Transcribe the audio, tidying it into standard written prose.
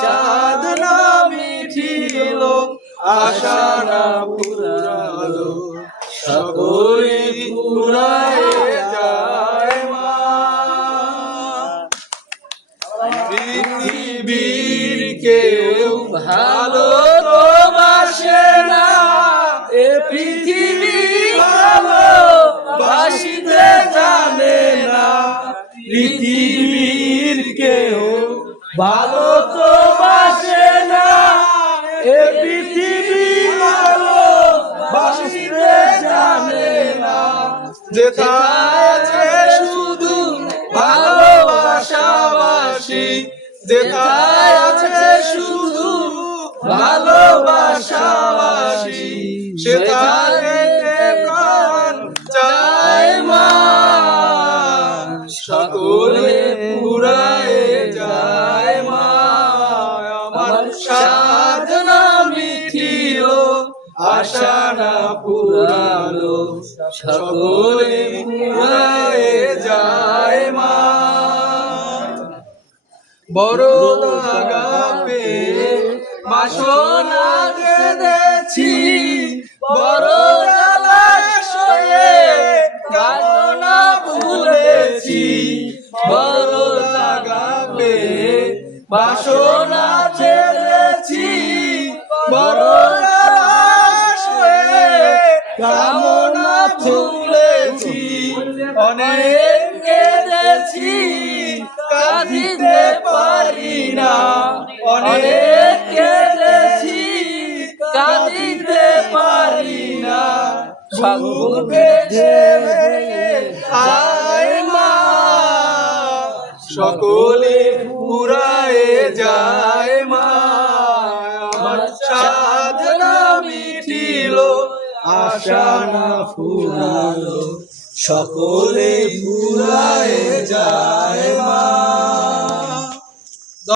সাধনা মিটিল আশা না পুরালো সকলে পুরায় যায় মা পৃথিবীর কেউ ভালো তো বাসে না এ পৃথিবী ভালো বাসিতে জানে না পৃথিবীর কেউ ভালো তো বাসে না এ পৃথিবী ভালো বাসিতে জানে না যেথায় আছে শুধু ভালোবাসাবাসি যেথায় আছে শুধু ভালোবাসাবাসি সেথায় প্রাণ চায় মা সকলে পুরায় যায় মা আমার সাধনা মিটিল আশা না পুরালো সকলে পুরায় যায় মা বড় লাগাবে বাসনা কেঁদেছি বড় জলাশয়ে কামনা ভুলেছি বড় লাগাবে বাসনা ছেড়েছি বড় জলাশয়ে কামনা ভুলেছি অনেক কেঁদেছি কাঁদিতে পারি না অনেক কেঁদেছি কাঁদিতে পারি না বুকে ছেড়ে আয় মা সকলে পুরায় যায় মা আমার সাধনা মিটিল আশা না ফুরালো সকলে পুরায়